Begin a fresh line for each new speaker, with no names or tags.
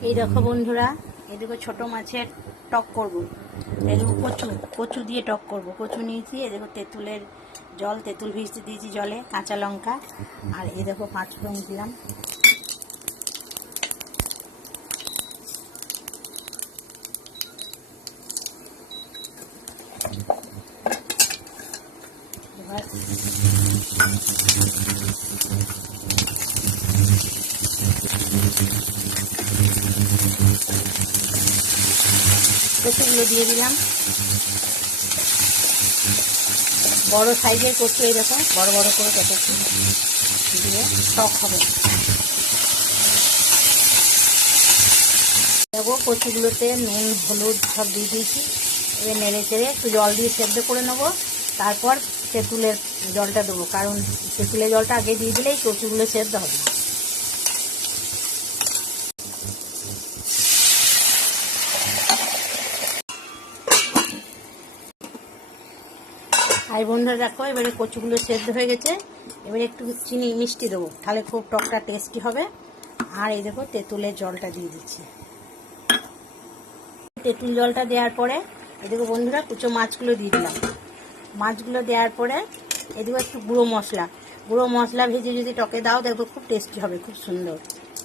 এই দেখো বন্ধুরা, এই দেখো ছোট মাছের টক করব। করব দেখো কচু কচু দিয়ে টক করব। কচু নিয়েছি দেখো তেঁতুলের জল, তেঁতুল ভিজতে দিয়েছি জলে, কাঁচা লঙ্কা। আর এই দেখো পাঁচ ফোড়ন দিলাম। এবার কচুগুলো দিয়ে দিলাম। বড় সাইজের কচু এই বড় বড় করে কেটেছি। দিয়ে টক হবে। দেখো কচুগুলোতে নুন, হলুদ সব দিয়ে দিয়েছি। এবার নেড়ে চেড়ে একটু জল দিয়ে সেদ্ধ করে নেব। তারপর তেঁতুলের জলটা দেবো, কারণ তেঁতুলের জলটা আগে দিয়ে দিলেই কচুগুলো সেদ্ধ হবে। আর বন্ধুরা দেখো, এবারে কচুগুলো সেদ্ধ হয়ে গেছে। এবারে একটু চিনি, মিষ্টি দেবো। তাহলে খুব টকটা টেস্টি হবে। আর এই দেখো, তেঁতুলের জলটা দিয়ে দিচ্ছি। তেঁতুল জলটা দেওয়ার পরে এদিকে বন্ধুরা, কুচো মাছগুলো দিয়ে দিলাম। মাছগুলো দেওয়ার পরে এদিকে একটু গুঁড়ো মশলা। গুঁড়ো মশলা ভেজে যদি টকে দাও দেখব খুব টেস্টি হবে, খুব সুন্দর।